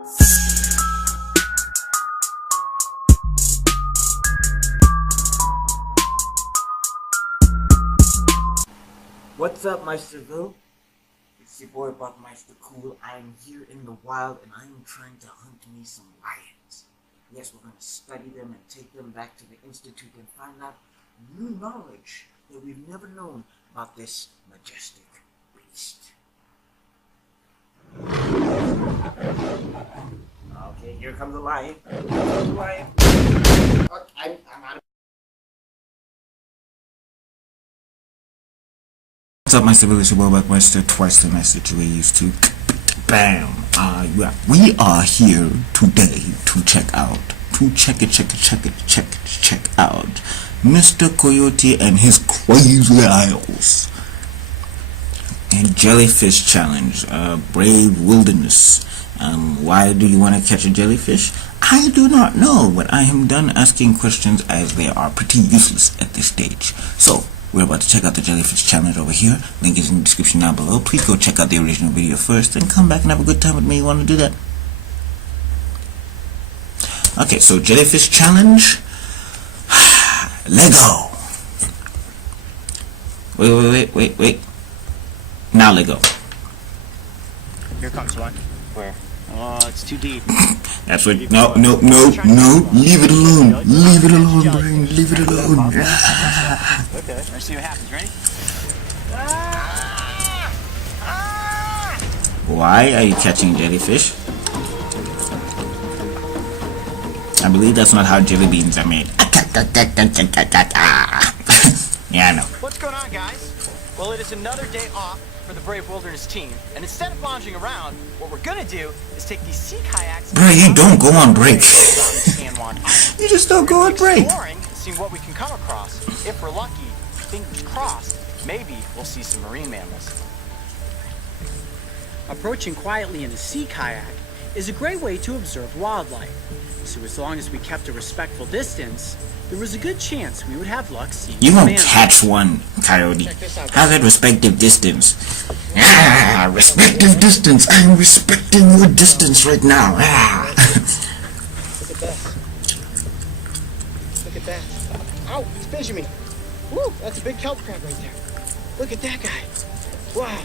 What's up, Meisterville? It's your boy Buckmeister Cool. I am here in the wild and I am trying to hunt me some lions. Yes, we're going to study them and take them back to the Institute and find out new knowledge that we've never known about this majestic beast. Okay, here comes the lion. Here comes the lion. I'm out of. What's up, Meister Village? Your boy Buckmeister, twice the message we used to. Bam! We are here today to check out, check out Mr. Coyote and his crazy isles. And Jellyfish Challenge, Brave Wilderness. Why do you want to catch a jellyfish? I do not know, but I am done asking questions as they are pretty useless at this stage. So, we're about to check out the Jellyfish Challenge over here. Link is in the description down below. Please go check out the original video first, then come back and have a good time with me. You want to do that? Okay, so Jellyfish Challenge. Lego. Wait. Now Lego. Here comes one. Where? Oh, it's too deep. That's what. No. Leave it alone. Leave it alone, brain. Leave it alone. Okay. Let's see what happens. Ready? Why are you catching jellyfish? I believe that's not how jelly beans are made. Yeah, I know. What's going on, guys? Well, it is another day off for the Brave Wilderness team, and instead of lounging around, what we're gonna do is take these sea kayaks. Bro, you don't go on break. You just don't go on break. Exploring and see what we can come across. If we're lucky, fingers crossed, maybe we'll see some marine mammals. Approaching quietly in a sea kayak is a great way to observe wildlife. So as long as we kept a respectful distance, there was a good chance we would have luck seeing You won't mammals. catch one, Coyote. How's that respective distance? Respective distance. I'm respecting your distance right now. Look at that. Look at that. Ow, he's pinching me. Woo, that's a big kelp crab right there. Look at that guy. Wow,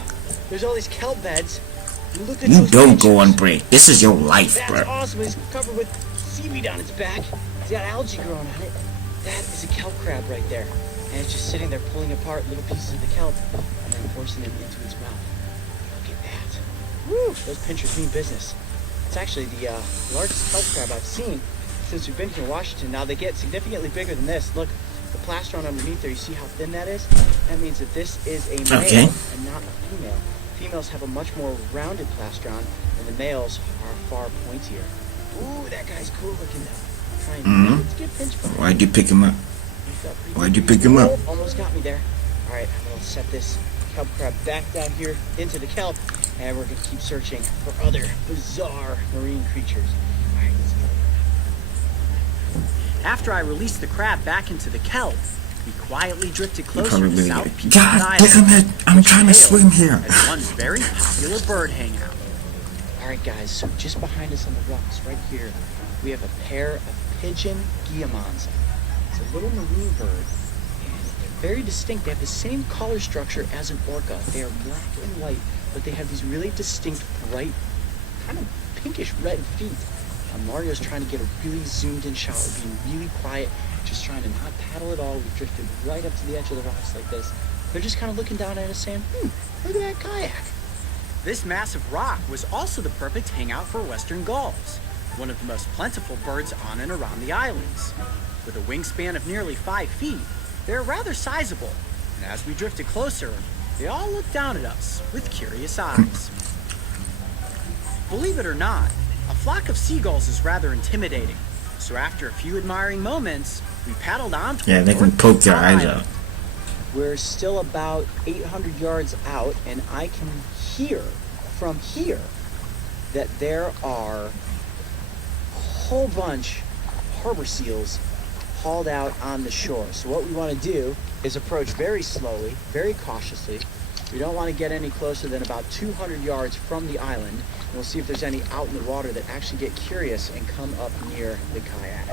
there's all these kelp beds. Look at You those don't pinchers. go on break. This is your life, That's bro. awesome. It's covered with seaweed on its back. It's got algae growing on it. That is a kelp crab right there. And it's just sitting there pulling apart little pieces of the kelp and then forcing them into its mouth. Look at that. Woo! Those pinchers mean business. It's actually the largest kelp crab I've seen since we've been here in Washington. Now, they get significantly bigger than this. Look, the plastron underneath there, you see how thin that is? That means that this is a male and not a female. Females have a much more rounded plastron, and the males are far pointier. Ooh, that guy's cool looking now. Trying to get pinched by. Why'd you pick him up? Why'd you pick him up? Almost got me there. Alright, I'm going to set this kelp crab back down here into the kelp, and we're going to keep searching for other bizarre marine creatures. Alright, let's go. After I released the crab back into the kelp, we quietly drifted closer to Probably South get Peak God Island, damn it! I'm which trying to hailed swim here. as one very popular bird hangout. Alright guys, so just behind us on the rocks right here, we have a pair of pigeon guillemons. It's a little marine bird, and they're very distinct. They have the same collar structure as an orca. They are black and white, but they have these really distinct, bright, kind of pinkish red feet. Mario's trying to get a really zoomed in shot. We're being really quiet, just trying to not paddle at all. We've drifted right up to the edge of the rocks like this. They're just kind of looking down at us saying, look at that kayak. This massive rock was also the perfect hangout for western gulls, one of the most plentiful birds on and around the islands. With a wingspan of nearly 5 feet, they're rather sizable, and as we drifted closer, they all looked down at us with curious eyes. Believe it or not, a flock of seagulls is rather intimidating, so after a few admiring moments, we paddled on toward Yeah, they can poke your eyes out. We're still about 800 yards out, and I can hear from here that there are a whole bunch of harbor seals hauled out on the shore. So what we want to do is approach very slowly, very cautiously, We don't want to get any closer than about 200 yards from the island, and we'll see if there's any out in the water that actually get curious and come up near the kayak.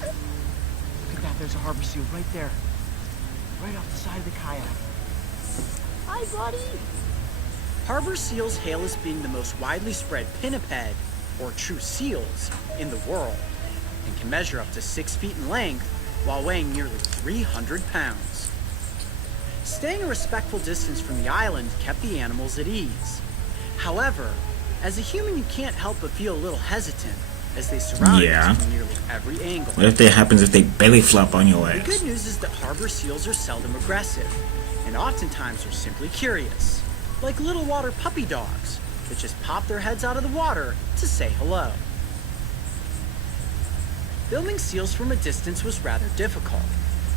Look at that, there's a harbor seal right there. Right off the side of the kayak. Hi, buddy! Harbor seals hail as being the most widely spread pinniped, or true seals, in the world, and can measure up to 6 feet in length while weighing nearly 300 pounds. Staying a respectful distance from the island kept the animals at ease. However, as a human you can't help but feel a little hesitant as they surround us from nearly every angle. What if that happens if they belly flop on your The ass? good news is that harbor seals are seldom aggressive, and oftentimes are simply curious, like little water puppy dogs that just pop their heads out of the water to say hello. Filming seals from a distance was rather difficult,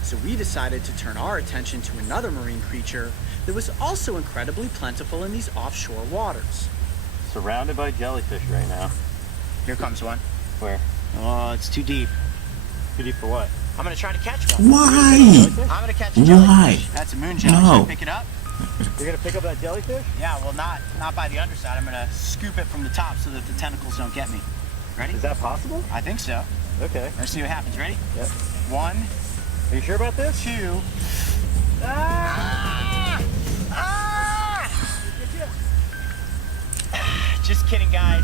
so we decided to turn our attention to another marine creature that was also incredibly plentiful in these offshore waters. Surrounded by jellyfish right now. Here comes one. Where? Oh, it's too deep. Too deep for what? I'm gonna try to catch one. Why? I'm gonna catch a Why? jellyfish. That's a moon jelly. No. Should I pick it up? You're gonna pick up that jellyfish? Yeah, well, not by the underside. I'm gonna scoop it from the top so that the tentacles don't get me. Ready? Is that possible? I think so. Okay. Let's see what happens. Ready? Yep. 1, Are you sure about this? 2. Ah! Ah! Just kidding, guys.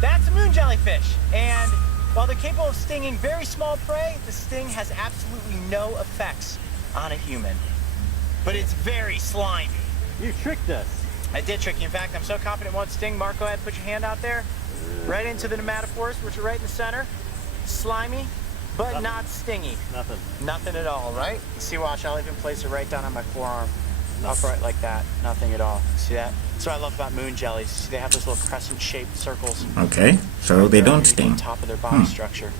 That's a moon jellyfish. And while they're capable of stinging very small prey, the sting has absolutely no effects on a human. But it's very slimy. You tricked us. I did trick you. In fact, I'm so confident it won't sting. Mark, go ahead and put your hand out there. Right into the nematophores, which are right in the center. Slimy, but Nothing. not stingy. Nothing. Nothing at all, right? See, watch, I'll even place it right down on my forearm. Upright like that. Nothing at all. See that? That's what I love about moon jellies. See, they have those little crescent-shaped circles. Okay, so they don't underneath sting. the top of their body structure.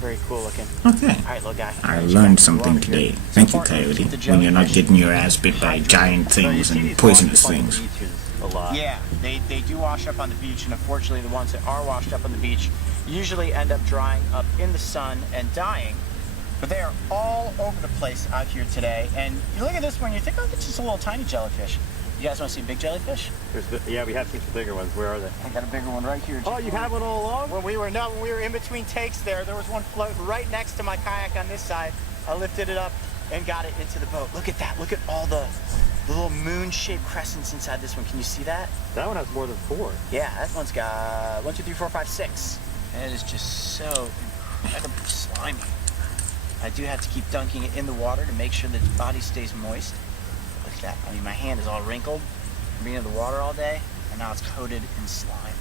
Very cool looking. Okay. All right, little guy. I Get you learned back in the something water here. today. It's Thank you, important to Coyote. keep the When you're not jellyfish getting your ass bit by giant So you things see and these poisonous washed up on the things. beaches a lot. Yeah, they do wash up on the beach, and unfortunately the ones that are washed up on the beach usually end up drying up in the sun and dying. But they are all over the place out here today. And you look at this one, you think, oh, it's just a little tiny jellyfish. You guys want to see a big jellyfish? Yeah, we have seen some bigger ones. Where are they? I got a bigger one right here. Oh, you had one all along? When we were in between takes there was one floating right next to my kayak on this side. I lifted it up and got it into the boat. Look at that. Look at all the little moon-shaped crescents inside this one. Can you see that? That one has more than 4. Yeah, that one's got 1, 2, 3, 4, 5, 6. And it is just so incredibly slimy. I do have to keep dunking it in the water to make sure that its body stays moist. Look at that. I mean, my hand is all wrinkled from being in the water all day, and now it's coated in slime.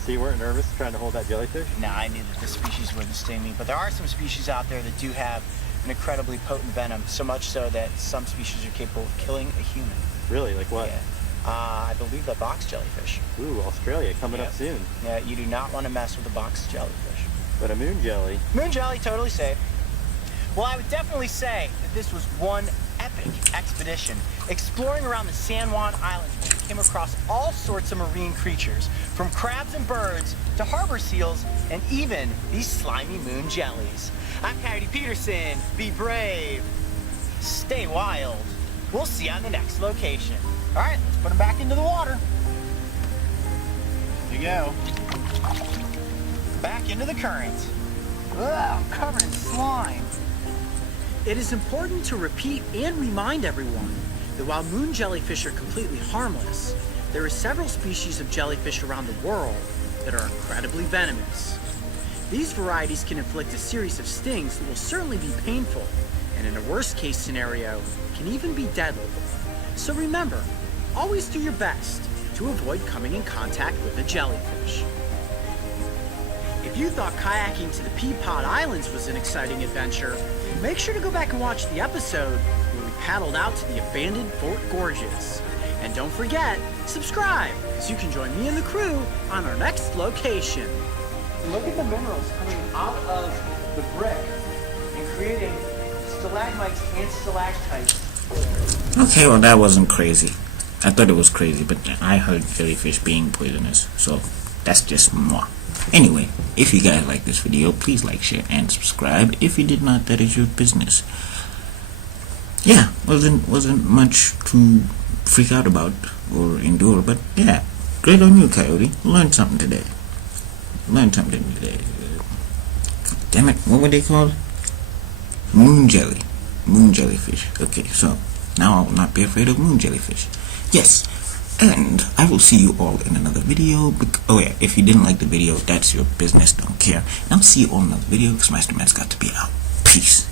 So you weren't nervous trying to hold that jellyfish? Now, I knew that this species wouldn't sting me, but there are some species out there that do have an incredibly potent venom, so much so that some species are capable of killing a human. Really? Like what? Yeah. I believe the box jellyfish. Ooh, Australia coming up soon. Yeah, you do not want to mess with the box jellyfish. But a moon jelly. Moon jelly, totally safe. Well, I would definitely say that this was one epic expedition, exploring around the San Juan Islands where we came across all sorts of marine creatures, from crabs and birds to harbor seals and even these slimy moon jellies. I'm Coyote Peterson. Be brave. Stay wild. We'll see you on the next location. All right, let's put them back into the water. Here you go. Back into the current. Ugh, I'm covered in slime. It is important to repeat and remind everyone that while moon jellyfish are completely harmless, there are several species of jellyfish around the world that are incredibly venomous. These varieties can inflict a series of stings that will certainly be painful, and in a worst-case scenario, can even be deadly. So remember, always do your best to avoid coming in contact with a jellyfish. If you thought kayaking to the Peapod Islands was an exciting adventure, make sure to go back and watch the episode where we paddled out to the abandoned Fort Gorges. And don't forget, subscribe, so you can join me and the crew on our next location. Look at the minerals coming out of the brick and creating stalagmites and stalactites. Okay, well that wasn't crazy. I thought it was crazy, but I heard jellyfish being poisonous, so that's just moi. Anyway, if you guys like this video, please like, share, and subscribe. If you did not, that is your business. Yeah, wasn't much to freak out about. or endure. But yeah, great on you, Coyote. Learned something today. Damn it, what were they called? Moon jellyfish. Okay, so now I will not be afraid of moon jellyfish. Yes, and I will see you all in another video. Oh yeah, if you didn't like the video, that's your business, don't care. And I'll see you all in another video because Master Man's got to be out. Peace.